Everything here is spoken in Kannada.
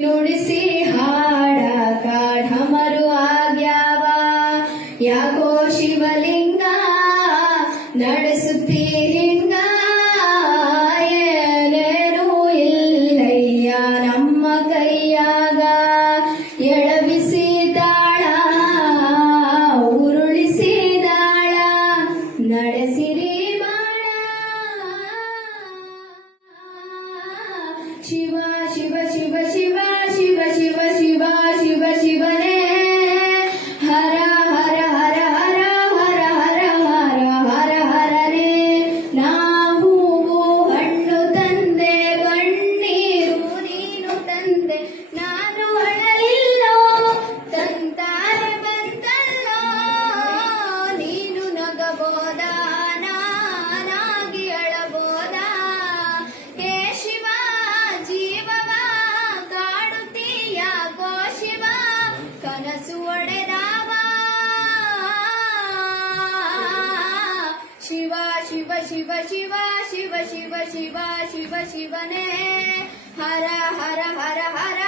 ನುಡಿಸಿ ಹಾಡಾಕ ಢಮರು ಆಗ್ಯಾವ ಯಾಕೋ ಶಿವಲಿಂಗ ನಡೆಸುತ್ತಿ ಹಿಂಗ ಏನೇನೂ ಇಲ್ಲಯ್ಯ ನಮ್ಮ ಕೈಯಾಗ ಎಳಬಿಸಿದಾಳ ಉರುಳಿಸಿದಾಳ ನಡೆಸಿರಿ ಬಾಳ ಶಿವ ಶಿವ ಶಿವ ಶಿವ ಶಿವ ಶಿವ ಶಿವ ಶಿವ ಶಿವನೇ ಹರ ಹರ ಹರ ಹರ ಹರ ಹರ ಹರ ಹರ ಹರನೇ ನಾವು ಹಣ್ಣು ತಂದೆ ಕಣ್ಣೀರು ನೀನು ತಂದೆ ನಾನು ಅಳಲಿಲ್ಲೋ ತಂತಾನೆ ಬಂತಲ್ಲೋ ನೀನು ನಗಬೋದ ನಾನಾಗಿ ಅಳಬೋದ ಹೇ ಶಿವ ಜೀವವ ಕಾಡುತ್ತೀಯ ಗೋ ಶಿವ ಕನಸು ಒಡೆದಾವ ಶಿವ ಶಿವ ಶಿವ ಶಿವ ಶಿವ ಶಿವ ಶಿವ ಶಿವ ಶಿವನೇ ಹರ ಹರ ಹರ ಹರ